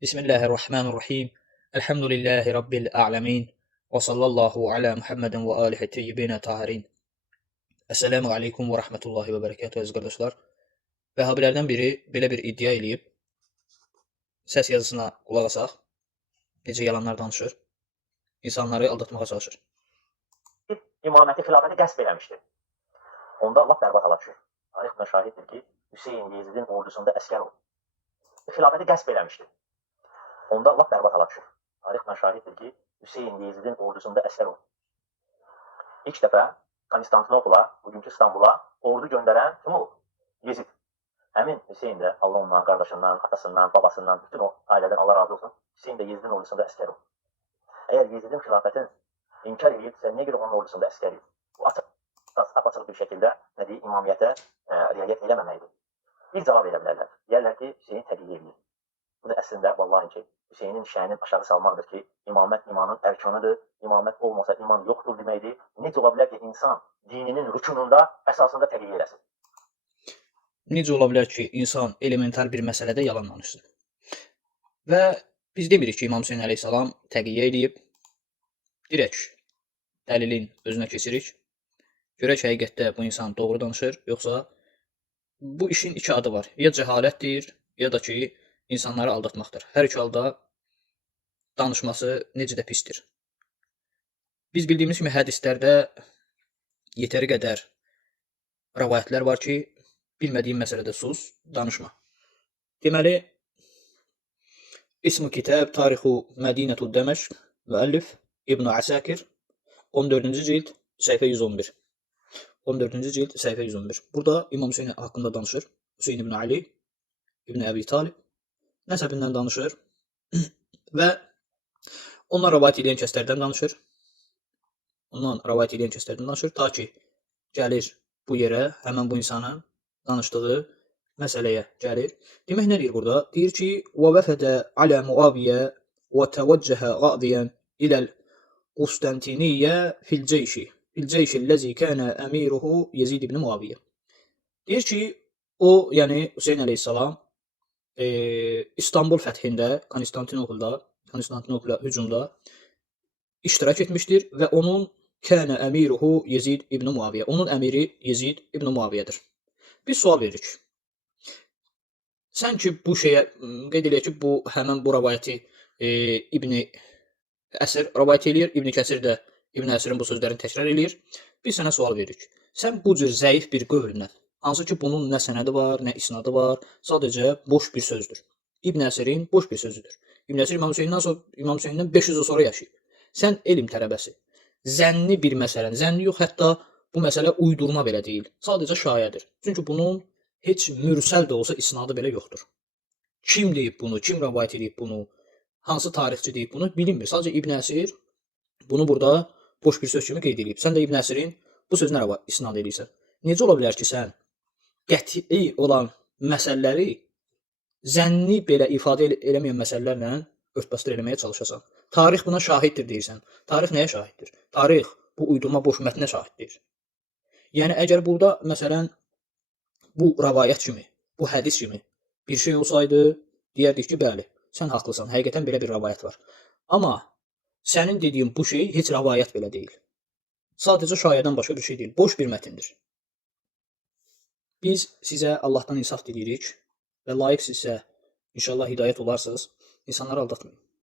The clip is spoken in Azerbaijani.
Bismillahirrahmanirrahim. Elhamdülillahi Rabbil a'lemin. Və sallallahu ala Muhammedin və alihi teyyibinə tahirin. Esselamu aleykum və rahmetullahi və bərəkətuhu əziz qardaşlar. Vəhhabilərdən biri belə bir iddia eləyib. Səs yazısına qulaq asaq. Necə yalanlar danışır. İnsanları aldatmağa çalışır. İmaməti, xilafəti qəsb eləmişdir. Onda Allah bərbad hala düşür. Tarix buna şahiddir ki, Hüseyin Yezidin ordusunda əskər oldu. Xilafəti qəsb eləmişdir. Onda Allah bərbad hala düşür. Tarix buna şahiddir ki, Hüseyin Yezidin ordusunda əskər oldu. İlk dəfə Konstantinopol'a, bugünkü İstanbul'a ordu göndərən kim oldu? Yezid. Həmin Hüseyin də Allah ondan, qardaşından, atasından, babasından, bütün o ailədən Allah razı olsun. Hüseyin də Yezidin ordusunda əskər oldu. Əgər Yezidin xilafətini inkar edilsə, nə görə onun ordusunda əskər edildi? Bu açıq bir şəkildə imamiyyətə riayət eləməməkdir. Bir cavab verə bilərlər. Deyərlər ki, Hüseyin təqiyyə edir. Bu da əslində vallahi ki, Hüseynin şəhinin aşağı salmaqdır ki, imamət imanın ərkanıdır, imamət olmasa iman yoxdur deməkdir. Necə ola bilər ki, insan dininin rükununda əsasında təqiyyə eləsin? Necə ola bilər ki, insan elementar bir məsələdə yalan danışsın? Və biz demirik ki, İmam Hüseyin əleyhissalam təqiyyə edib, dirək dəlilin özünə keçirik. Görək həqiqətdə bu insan doğru danışır, yoxsa bu işin iki adı var. Ya cəhalətdir, ya da ki, insanları aldatmaqdır. Hər iki halda danışması necə də pisdir. Biz bildiyimiz kimi hədislərdə yetəri qədər rəvayətlər var ki, bilmədiyin məsələdə sus, danışma. Deməli, İsm-i Kitab Tarixu Mədinətu Dəməşq müəllif İbn Əsakir 14-cü cild səhifə 111. 14-cü cild səhifə 111. Burada İmam Hüseyin haqqında danışır. Hüseyin ibn Ali ibn Əbi Talib nəsəbindən danışır və ondan rəvayət edən kəslərdən danışır. Ta ki, gəlir bu yerə, həmən bu insanın danışdığı məsələyə gəlir. Demək nə deyir burada? Deyir ki, وَوَفَدَ عَلَى مُعَاوِيَ وَتَوَجَّهَ غَاضِيًا إِلَى الْقُسْطَنْطِنِيَّةِ فِي الْجَيْشِ الَّذِي كَانَ أَمِيرُهُ يَزِيدُ بن Muaviyə. Deyir ki, o, yəni Hüseyin əleyhissalam İstanbul fəthində, Konstantinopol'a hücumda iştirak etmişdir və onun kənə əmiruhu Yezid ibn Muaviyə. Onun əmiri Yezid ibn Muaviyədir. Biz sual veririk. Sən ki bu şeyə qeyd eləyək ki, bu həmin bu rəvayəti İbn Əsir rəvayət eləyir, İbn Kəsir də İbnƏsirin bu sözlərini təkrar eləyir. Biz sənə sual veririk. Sən bu cür zəif bir qövllə, hansı ki bunun nə sənədi var, nə isnadı var, sadəcə boş bir sözdür. İbnƏsirin boş bir sözüdür. İbn Əsir İmam Hüseyndən 500 il sonra yaşayıb. Sən elm tələbəsi. Zənni bir məsələn, zənni yox, hətta bu məsələ uydurma belə deyil. Sadəcə şayədir. Çünki bunun heç mürsəl də olsa isnadı belə yoxdur. Kim deyib bunu, kim rəvayət edib bunu, hansı tarixçi deyib bunu bilinmir. Sadəcə İbn Əsir bunu burada boş bir söz kimi qeyd edib. Sən də İbnƏsirin bu sözünə isnad edirsən. Necə ola bilər ki, sən qəti olan məsələləri zənni belə ifadə eləməyən məsələlərlə örtbasdır eləməyə çalışasan? Tarix buna şahiddir deyirsən. Tarix nəyə şahiddir? Tarix bu uydurma boş mətnə şahiddir. Yəni, əgər burada, məsələn, bu rəvayət kimi, bu hədis kimi bir şey olsaydı, deyərdik ki, bəli, sən haqlısan, həqiqətən belə bir rəvayət var. Amma sənin dediyin bu şey heç rəvayət belə deyil. Sadəcə şayədən başqa bir şey deyil, boş bir mətindir. Biz sizə Allahdan insaf diləyirik və layiq sizsə, inşallah hidayət olarsınız, insanları aldatmayın.